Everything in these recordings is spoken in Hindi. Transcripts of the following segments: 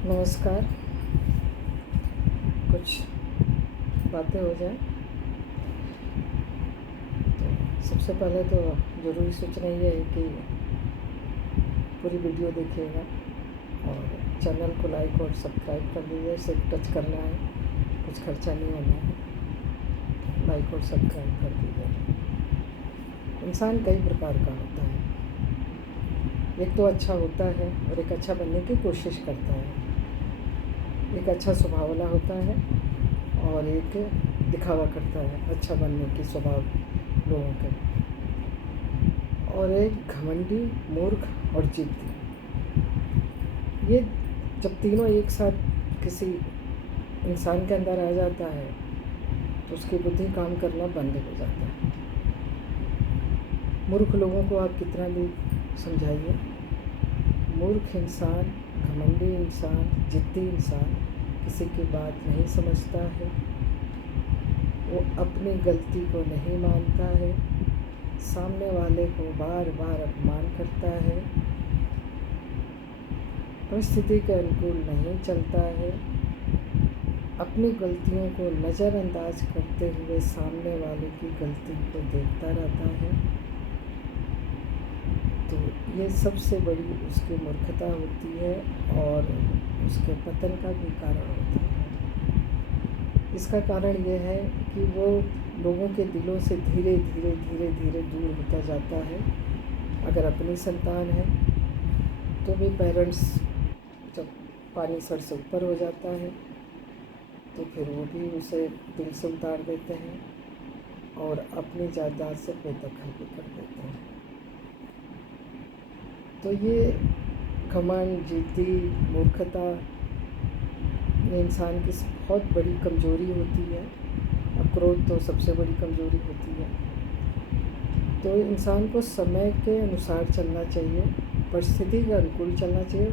नमस्कार। कुछ बातें हो जाए तो सबसे पहले तो ज़रूरी सूचना ये है कि पूरी वीडियो देखिएगा और चैनल को लाइक और सब्सक्राइब कर दीजिए। सिर्फ टच करना है, कुछ खर्चा नहीं होना है। लाइक और सब्सक्राइब कर दीजिए। इंसान कई प्रकार का होता है। एक तो अच्छा होता है और एक अच्छा बनने की कोशिश करता है। एक अच्छा स्वभाव वाला होता है और एक दिखावा करता है अच्छा बनने की स्वभाव लोगों के, और एक घमंडी, मूर्ख और जिद्दी। ये जब तीनों एक साथ किसी इंसान के अंदर आ जाता है तो उसकी बुद्धि काम करना बंद हो जाता है। मूर्ख लोगों को आप कितना भी समझाइए, मूर्ख इंसान, घमंडी इंसान, जिद्दी इंसान किसी की बात नहीं समझता है। वो अपनी गलती को नहीं मानता है, सामने वाले को बार बार अपमान करता है, परिस्थिति के अनुकूल नहीं चलता है, अपनी गलतियों को नज़रअंदाज करते हुए सामने वाले की गलती को देखता रहता है। तो ये सबसे बड़ी उसकी मूर्खता होती है और उसके पतन का भी कारण होता है। इसका कारण ये है कि वो लोगों के दिलों से धीरे धीरे धीरे धीरे दूर होता जाता है। अगर अपनी संतान है तो भी पेरेंट्स जब पानी सर से ऊपर हो जाता है तो फिर वो भी उसे दिल से उतार देते हैं और अपनी जायदाद से बेदखल भी कर देते हैं। तो ये घमंड, जिद्दी, मूर्खता ये इंसान की बहुत बड़ी कमज़ोरी होती है। क्रोध तो सबसे बड़ी कमज़ोरी होती है। तो इंसान को समय के अनुसार चलना चाहिए, परिस्थिति के अनुकूल चलना चाहिए,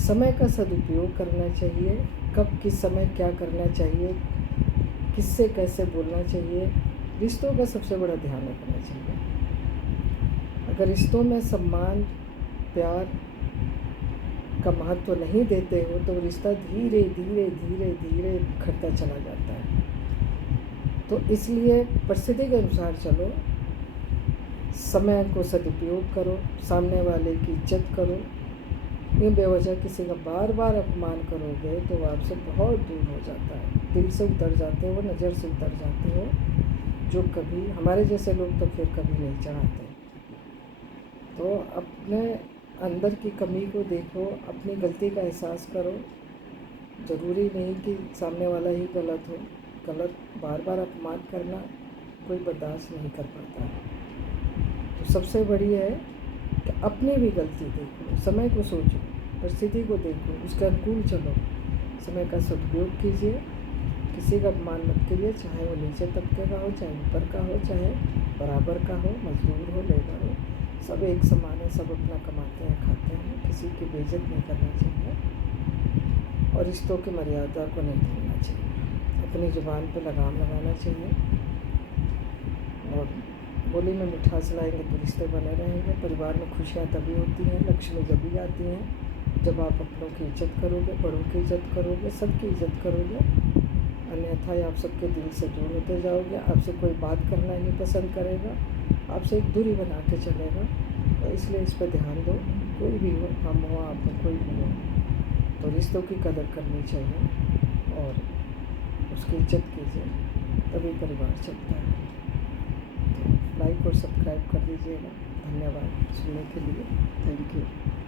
समय का सदुपयोग करना चाहिए, कब किस समय क्या करना चाहिए, किससे कैसे बोलना चाहिए। रिश्तों का सबसे बड़ा ध्यान रखना चाहिए। अगर रिश्तों में सम्मान, प्यार का महत्व नहीं देते हो तो रिश्ता धीरे धीरे धीरे धीरे बिखरता चला जाता है। तो इसलिए परिस्थिति के अनुसार चलो, समय को सदुपयोग करो, सामने वाले की इज्जत करो। ये बेवजह किसी का बार बार अपमान करोगे तो वो आपसे बहुत दूर हो जाता है, दिल से उतर जाते हो, नज़र से उतर जाते हो, जो कभी हमारे जैसे लोग तो फिर कभी नहीं चाहते। तो अपने अंदर की कमी को देखो, अपनी गलती का एहसास करो। ज़रूरी नहीं कि सामने वाला ही गलत हो। गलत बार बार अपमान करना कोई बर्दाश्त नहीं कर पाता है। तो सबसे बड़ी है कि अपनी भी गलती देखो, समय को सोचो, परिस्थिति को देखो, उसके अनुकूल चलो, समय का सदुपयोग कीजिए। किसी का अपमान मत करिए, चाहे वो नीचे तबके का हो, चाहे ऊपर का हो, चाहे बराबर का हो, मजदूर हो, लेबर हो, सब एक समान है, सब अपना कमाते हैं, खाते हैं। किसी की बेइज्जत नहीं करना चाहिए और रिश्तों की मर्यादा को नहीं भूलना चाहिए। अपनी ज़ुबान पे लगाम लगाना चाहिए और बोली में मिठास लाएंगे तो रिश्ते बने रहेंगे। परिवार में खुशियाँ तभी होती हैं, लक्ष्मी जब भी आती हैं जब आप अपनों की इज्जत करोगे, बड़ों की इज्जत करोगे, सबकी इज्जत करोगे। अन्यथा आप सबके दिल से दूर होते जाओगे। आपसे कोई बात करना ही नहीं पसंद करेगा, आपसे एक दूरी बना के चलेगा। तो इसलिए इस पर ध्यान दो। कोई भी हो, हम हो, आप हो, कोई भी हो, तो रिश्तों की कदर करनी चाहिए और उसकी इज्जत कीजिए, तभी परिवार चलता है। तो लाइक और सब्सक्राइब कर दीजिएगा। धन्यवाद सुनने के लिए। Thank you.